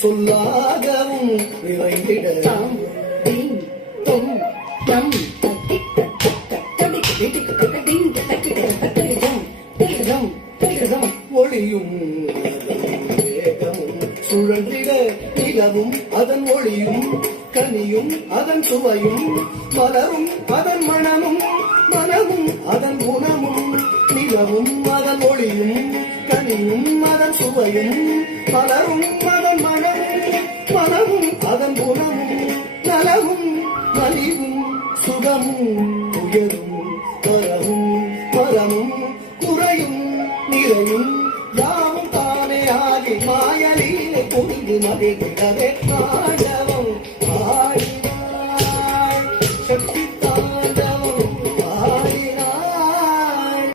சொல்லாகவும் நிறைந்திடலாம் ஒளியும் வேகமும் சுழன்றிட நிலவும் அதன் ஒளியும் கனியும் அதன் சுவையும் மலரும் அதன் மனமும் மனமும் அதன் குணமும் நிலவும் அதன் ஒளியும் கனியும் அதன் சுவையும் மலரும் அதன் மனமும் மனமும் அதன் குணமும் நலவும் மலிவும் சுகமும் உயரும் மரமும் மரமும் குறையும் நிறையும் யாவும் தானே ஆகி மாயலிலே புரிந்து மதிக்கிறதே